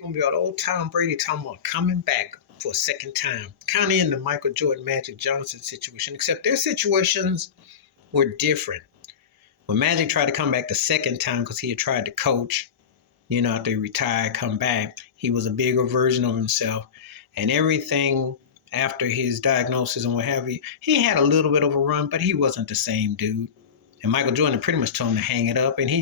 Gonna be an old Tom Brady talking about coming back for a second time. Kind of in the Michael Jordan, Magic Johnson situation, except their situations were different. When Magic tried to come back the second time because he had tried to coach, after he retired, come back, he was a bigger version of himself. And everything after his diagnosis and what have you, he had a little bit of a run, but he wasn't the same dude. And Michael Jordan pretty much told him to hang it up. And he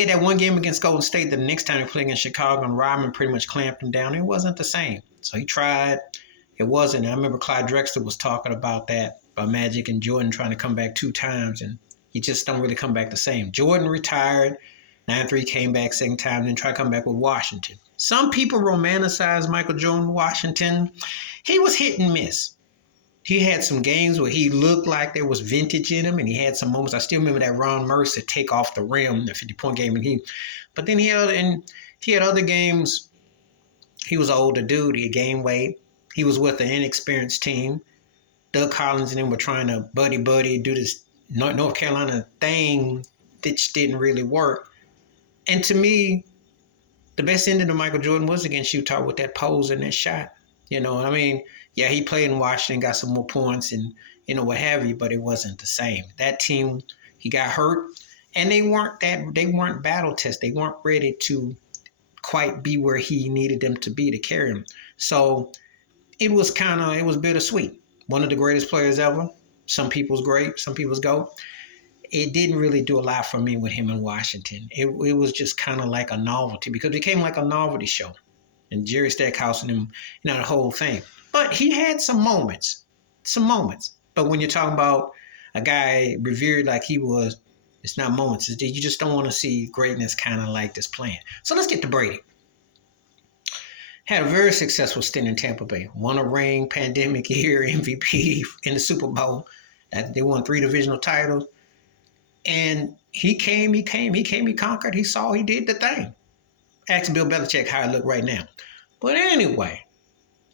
had that one game against Golden State. The next time he played against Chicago, and Rodman pretty much clamped him down. It wasn't the same. So he tried. It wasn't. I remember Clyde Drexler was talking about that, about Magic and Jordan trying to come back 2 times, and he just don't really come back the same. Jordan retired. 9-3 came back second time, then tried to come back with Washington. Some people romanticize Michael Jordan, Washington. He was hit and miss. He had some games where he looked like there was vintage in him, and he had some moments. I still remember that Ron Mercer take off the rim, the 50-point game, but then he had other games. He was an older dude. He had gained weight. He was with an inexperienced team. Doug Collins and them were trying to buddy do this North Carolina thing, which didn't really work. And to me, the best ending of Michael Jordan was against Utah with that pose and that shot. You know what I mean? Yeah, he played in Washington, got some more points and, what have you, but it wasn't the same. That team, he got hurt, and they weren't battle tested. They weren't ready to quite be where he needed them to be to carry him. So it was bittersweet. One of the greatest players ever. Some people's great, some people's GOAT. It didn't really do a lot for me with him in Washington. It was just kind of like a novelty because it became like a novelty show. And Jerry Stackhouse and him, the whole thing. But he had some moments. But when you're talking about a guy revered like he was, it's not moments. You just don't want to see greatness kind of like this playing. So let's get to Brady. Had a very successful stint in Tampa Bay. Won a ring, pandemic year, MVP in the Super Bowl. They won 3 divisional titles. And he conquered. He saw, he did the thing. Ask Bill Belichick how it looked right now. But anyway,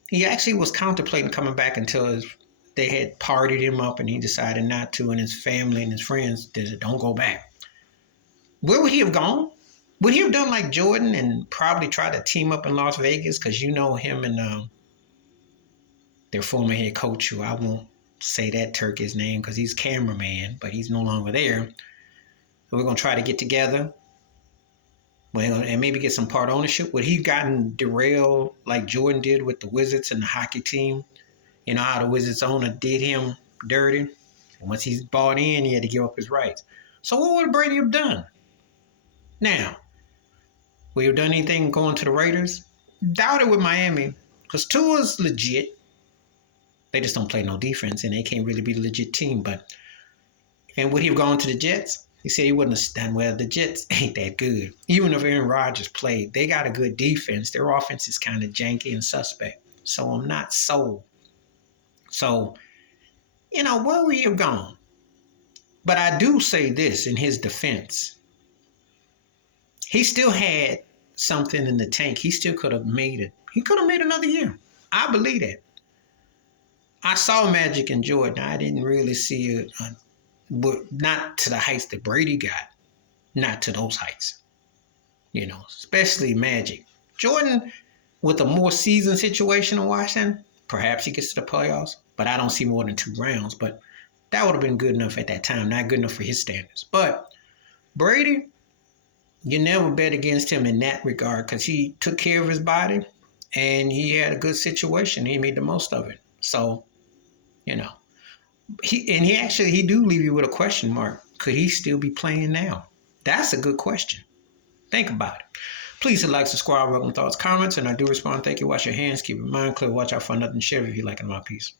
he actually was contemplating coming back until they had partied him up and he decided not to, and his family and his friends said, don't go back. Where would he have gone? Would he have done like Jordan and probably tried to team up in Las Vegas? Because him and their former head coach, who I won't say that Turkey's name because he's cameraman, but he's no longer there. So we're going to try to get together and maybe get some part ownership. Would he gotten derailed like Jordan did with the Wizards and the hockey team? How the Wizards owner did him dirty. And once he's bought in, he had to give up his rights. So what would Brady have done? Now, would he have done anything going to the Raiders? Doubt it with Miami because Tua's legit. They just don't play no defense, and they can't really be a legit team. And would he have gone to the Jets? He said he wouldn't have done well. The Jets ain't that good. Even if Aaron Rodgers played, they got a good defense. Their offense is kind of janky and suspect. So I'm not sold. So, where would he have gone? But I do say this in his defense. He still had something in the tank. He still could have made it. He could have made another year. I believe that. I saw Magic and Jordan. I didn't really see it, but not to the heights that Brady got. Not to those heights. Especially Magic. Jordan, with a more seasoned situation in Washington, perhaps he gets to the playoffs, but I don't see more than 2 rounds. But that would have been good enough at that time. Not good enough for his standards. But Brady, you never bet against him in that regard because he took care of his body and he had a good situation. He made the most of it. So, he do leave you with a question mark. Could he still be playing now? That's a good question. Think about it. Please hit like, subscribe, welcome thoughts, comments, and I do respond. Thank you. Wash your hands. Keep your mind clear. Watch out for nothing. Share if you like in my piece.